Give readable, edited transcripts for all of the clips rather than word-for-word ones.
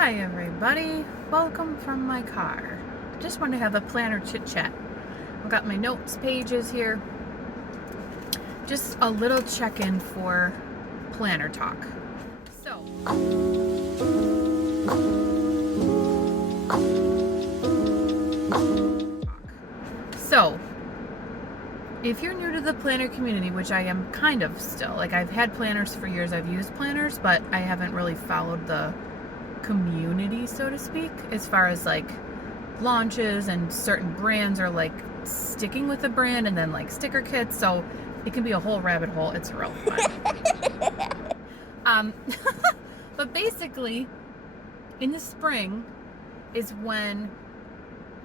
Hi everybody, welcome from my car. Just want to have a planner chit chat. I've got my notes pages here. Just a little check-in for planner talk. So, if you're new to the planner community, which I am kind of still, like I've had planners for years, I've used planners, but I haven't really followed the community, so to speak, as far as like launches and certain brands are like sticking with the brand and then like sticker kits, so it can be a whole rabbit hole. It's real fun. But basically in the spring is when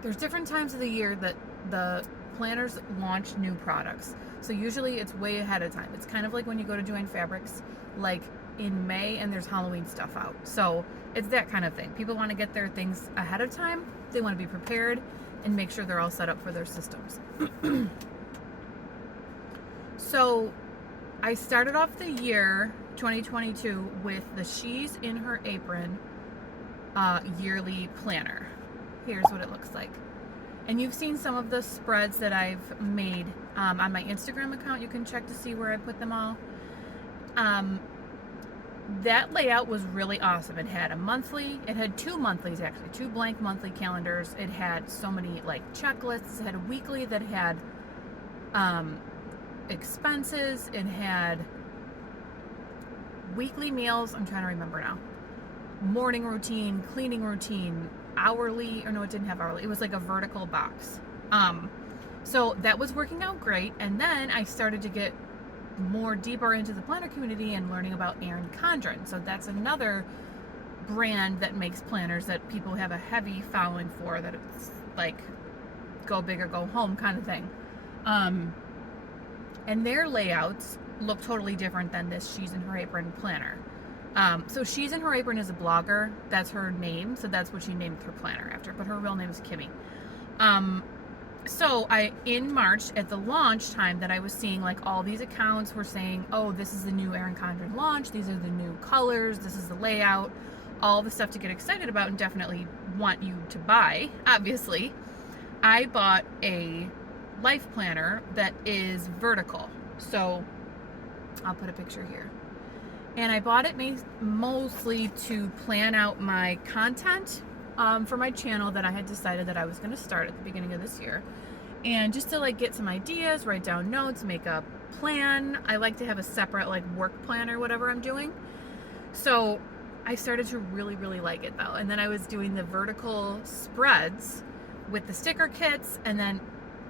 there's different times of the year that the planners launch new products. So usually it's way ahead of time. It's kind of like when you go to Joann Fabrics, like in May, and there's Halloween stuff out. So it's that kind of thing. People want to get their things ahead of time. They want to be prepared and make sure they're all set up for their systems. So I started off the year 2022 with the She's in Her Apron yearly planner. Here's what it looks like. And you've seen some of the spreads that I've made on my Instagram account. You can check to see where I put them all. That layout was really awesome. It had a monthly, it had two monthlies actually, two blank monthly calendars. It had so many like checklists. It had a weekly that had expenses. It had weekly meals. I'm trying to remember now. Morning routine, cleaning routine, hourly, or no, it didn't have hourly. It was like a vertical box. So that was working out great. And then I started to get more deeper into the planner community and learning about ERIN CONDREN. So that's another brand that makes planners that people have a heavy following for, that it's like go big or go home kind of thing. And their layouts look totally different than this She's in Her Apron planner. So She's in Her Apron is a blogger. That's her name. So that's what she named her planner after, but her real name is Kimmy. So in March at the launch time that I was seeing, like all these accounts were saying, oh, this is the new ERIN CONDREN launch. These are the new colors. This is the layout, all the stuff to get excited about and definitely want you to buy. Obviously, I bought a life planner that is vertical. So I'll put a picture here. And I bought it mostly to plan out my content for my channel that I had decided that I was going to start at the beginning of this year. And just to like get some ideas, write down notes, make a plan. I like to have a separate like work plan or whatever I'm doing. So I started to really, really like it though. And then I was doing the vertical spreads with the sticker kits, and then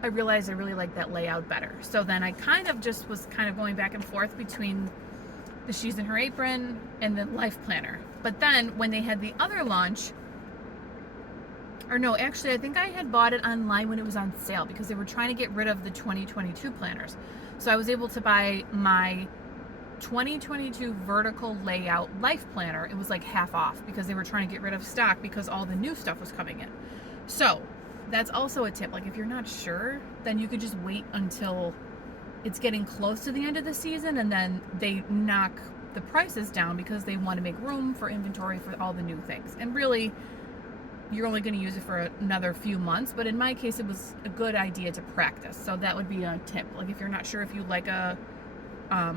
I realized I really liked that layout better. So then I kind of just was kind of going back and forth between the She's in Her Apron and the life planner. But then when they had the other launch, or no, actually I think I had bought it online when it was on sale because they were trying to get rid of the 2022 planners. So I was able to buy my 2022 vertical layout life planner. It was like half off because they were trying to get rid of stock because all the new stuff was coming in. So that's also a tip. Like if you're not sure, then you could just wait until it's getting close to the end of the season, and then they knock the prices down because they want to make room for inventory for all the new things. And really, you're only going to use it for another few months, but in my case, it was a good idea to practice. So that would be a tip. Like if you're not sure if you like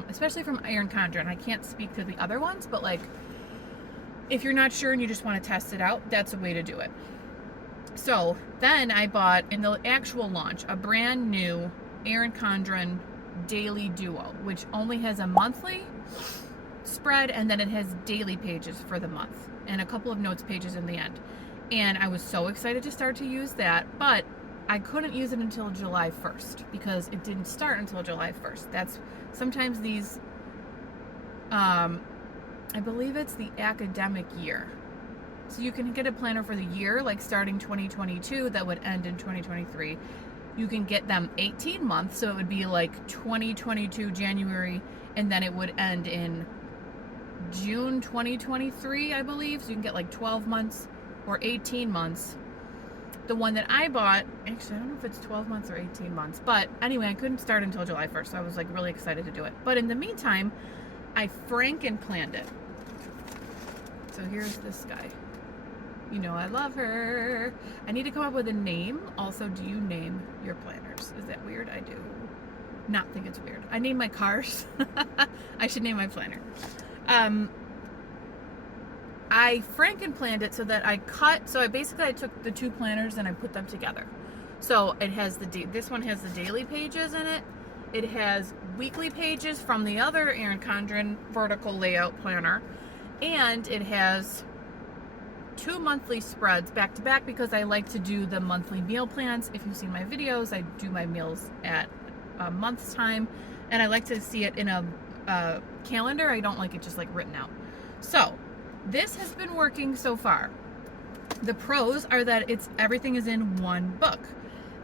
especially from ERIN CONDREN, I can't speak to the other ones, but like if you're not sure and you just want to test it out, that's a way to do it. So then I bought, in the actual launch, a brand new ERIN CONDREN daily duo, which only has a monthly spread, and then it has daily pages for the month and a couple of notes pages in the end. And I was so excited to start to use that, but I couldn't use it until July 1st because it didn't start until July 1st. That's sometimes these, I believe it's the academic year. So you can get a planner for the year, like starting 2022, that would end in 2023. You can get them 18 months, so it would be like 2022 January, and then it would end in June 2023, I believe. So you can get like 12 months or 18 months. The one that I bought, actually, I don't know if it's 12 months or 18 months, but anyway, I couldn't start until July 1st, so I was like really excited to do it. But in the meantime, I franken planned it. So here's this guy. You know I love her. I need to come up with a name. Also, do you name your planners? Is that weird? I do not think it's weird. I name my cars. I should name my planner. I Franken-planned it so that I took the two planners and I put them together. So it has this one has the daily pages in it. It has weekly pages from the other Erin Condren vertical layout planner. And it has 2 monthly spreads back to back because I like to do the monthly meal plans. If you've seen my videos, I do my meals at a month's time, and I like to see it in a calendar. I don't like it just like written out. So this has been working so far. The pros are that everything is in one book.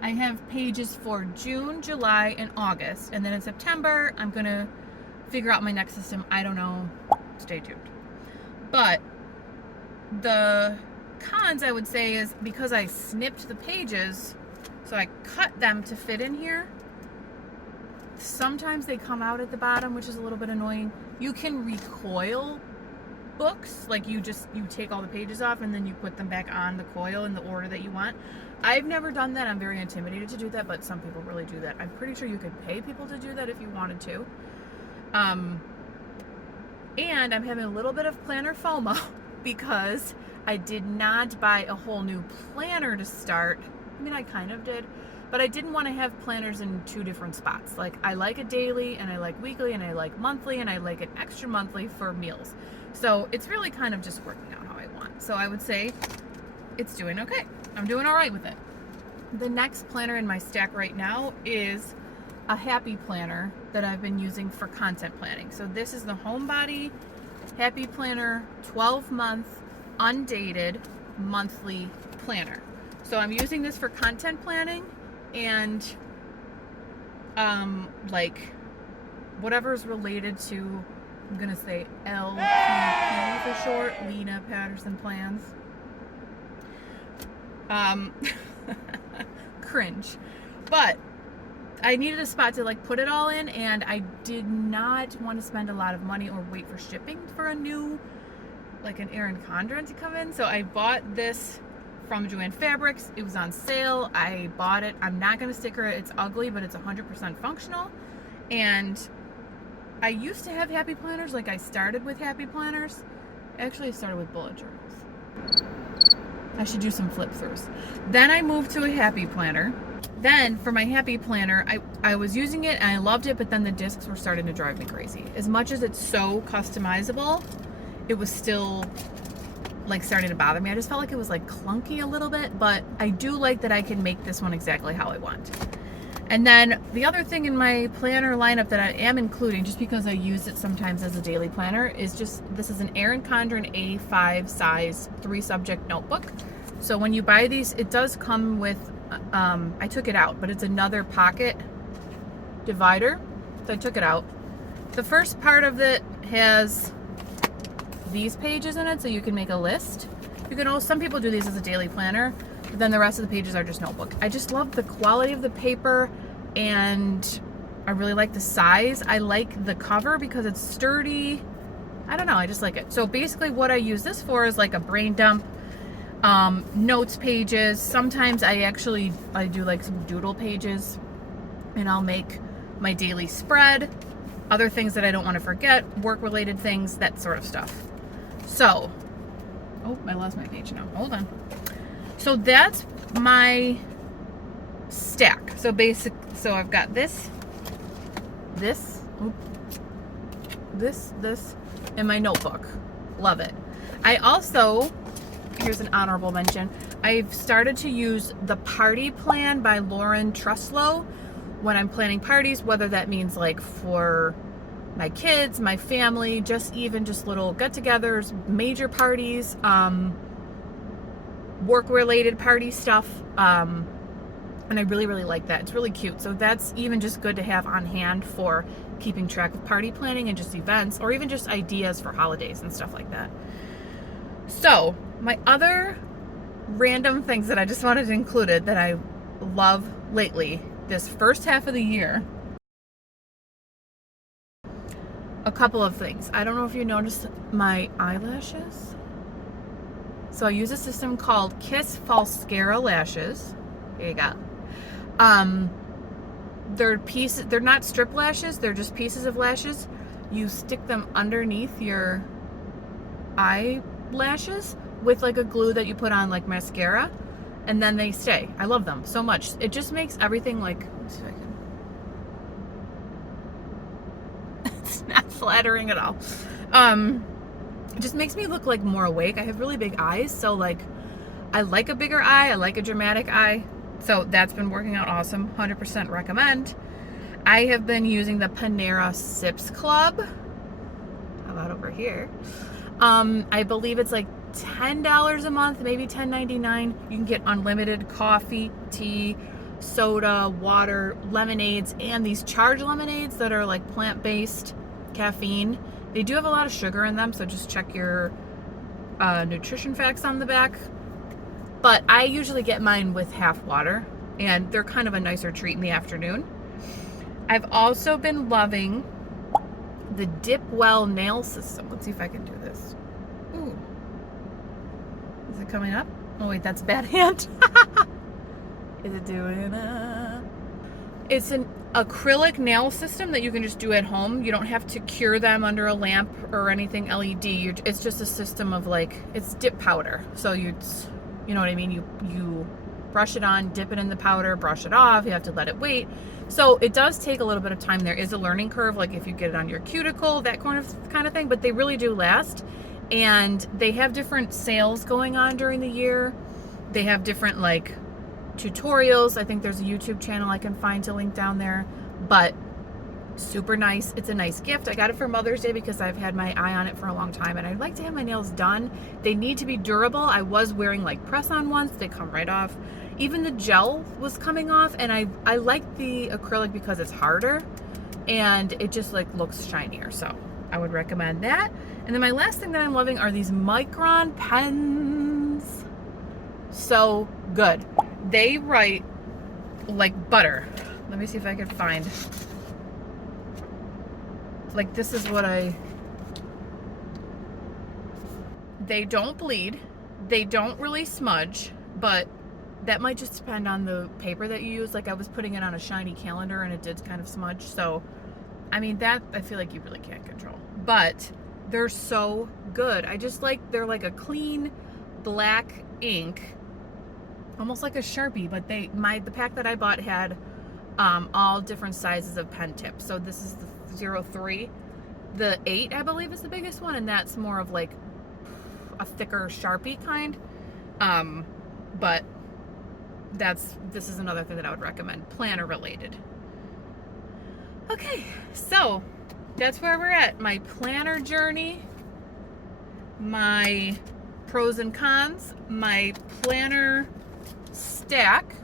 I have pages for June, July, and August, and then in September I'm gonna figure out my next system. I don't know. Stay tuned. But the cons, I would say, is because I snipped the pages, so I cut them to fit in here. Sometimes they come out at the bottom, which is a little bit annoying. You can recoil books, like you take all the pages off and then you put them back on the coil in the order that you want. I've never done that. I'm very intimidated to do that, but some people really do that. I'm pretty sure you could pay people to do that if you wanted to. And I'm having a little bit of planner FOMO because I did not buy a whole new planner to start. I mean, I kind of did, but I didn't want to have planners in 2 different spots. Like, I like a daily, and I like weekly, and I like monthly, and I like an extra monthly for meals. So it's really kind of just working out how I want. So I would say it's doing okay. I'm doing all right with it. The next planner in my stack right now is a Happy Planner that I've been using for content planning. So this is the Homebody Happy Planner 12-month undated monthly planner. So I'm using this for content planning and like whatever's related to, I'm gonna say LPP for short, Lena Patterson Plans. Cringe. But I needed a spot to like put it all in, and I did not want to spend a lot of money or wait for shipping for a new, like an Erin Condren to come in. So I bought this from Joann Fabrics. It was on sale. I bought it. I'm not going to sticker it. It's ugly, but it's 100% functional. And I used to have Happy Planners. Like, I started with Happy Planners. Actually, I started with bullet journals. I should do some flip throughs. Then I moved to a Happy Planner. Then for my Happy Planner, I was using it and I loved it, but then the discs were starting to drive me crazy. As much as it's so customizable, it was still like starting to bother me. I just felt like it was like clunky a little bit, but I do like that I can make this one exactly how I want. And then the other thing in my planner lineup that I am including, just because I use it sometimes as a daily planner, is this is an Erin Condren A5 size 3-subject notebook. So when you buy these, it does come with, I took it out, but it's another pocket divider. So I took it out. The first part of it has these pages in it, so you can make a list. You can also, some people do these as a daily planner, but then the rest of the pages are just notebook. I just love the quality of the paper, and I really like the size. I like the cover because it's sturdy. I don't know, I just like it. So basically what I use this for is like a brain dump, notes pages. Sometimes I do like some doodle pages, and I'll make my daily spread, other things that I don't want to forget, work-related things, that sort of stuff. So, oh, I lost my page now. Hold on. So that's my stack. So I've got this, in my notebook. Love it. I also, here's an honorable mention, I've started to use the Party Plan by Lauren Truslow when I'm planning parties, whether that means like for my kids, my family, just little get-togethers, major parties, work-related party stuff, and I really, really like that. It's really cute. So that's even just good to have on hand for keeping track of party planning and just events, or even just ideas for holidays and stuff like that. So my other random things that I just wanted to include that I love lately, this first half of the year, a couple of things. I don't know if you noticed my eyelashes. So I use a system called Kiss Falscara lashes. Here you go. They're not strip lashes, they're just pieces of lashes. You stick them underneath your eyelashes with like a glue that you put on like mascara, and then they stay. I love them so much. It just makes everything like, let's see if I can. It's not flattering at all. It just makes me look like more awake. I have really big eyes, so like I like a bigger eye, I like a dramatic eye. So that's been working out awesome. 100% recommend. I have been using the Panera Sips Club. How about over here? I believe it's like $10 a month, maybe $10.99. You can get unlimited coffee, tea, soda, water, lemonades, and these charge lemonades that are like plant-based caffeine. They do have a lot of sugar in them, so just check your nutrition facts on the back. But I usually get mine with half water, and they're kind of a nicer treat in the afternoon. I've also been loving the Dip Well nail system. Let's see if I can do this. Ooh. Is it coming up? Oh wait, that's bad hand. Is it doing it? It's an acrylic nail system that you can just do at home. You don't have to cure them under a lamp or anything LED. It's just a system of like, it's dip powder. So you know what I mean? You brush it on, dip it in the powder, brush it off. You have to let it wait. So it does take a little bit of time. There is a learning curve, like if you get it on your cuticle, that kind of thing, but they really do last. And they have different sales going on during the year. They have different like tutorials. I think there's a YouTube channel I can find to link down there, but super nice. It's a nice gift. I got it for Mother's Day because I've had my eye on it for a long time, and I'd like to have my nails done. They need to be durable. I was wearing like press-on ones. They come right off. Even the gel was coming off, and I like the acrylic because it's harder and it just like looks shinier. So I would recommend that. And then my last thing that I'm loving are these Micron pens. So good. They write like butter. Let me see if I can find. Like this is what they don't bleed. They don't really smudge, but that might just depend on the paper that you use. Like I was putting it on a shiny calendar and it did kind of smudge. So, I mean, that I feel like you really can't control. But they're so good. I just like, they're like a clean black ink, almost like a Sharpie, but the pack that I bought had all different sizes of pen tips. So this is the 03. The 8, I believe, is the biggest one, and that's more of like a thicker Sharpie kind. But this is another thing that I would recommend, planner related. Okay, so that's where we're at. My planner journey, my pros and cons, my planner stack,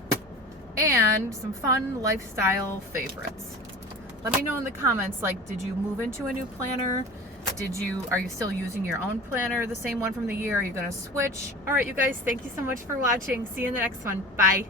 and some fun lifestyle favorites. Let me know in the comments, like, did you move into a new planner? Are you still using your own planner, the same one from the year? Are you gonna switch? All right, you guys, thank you so much for watching. See you in the next one. Bye.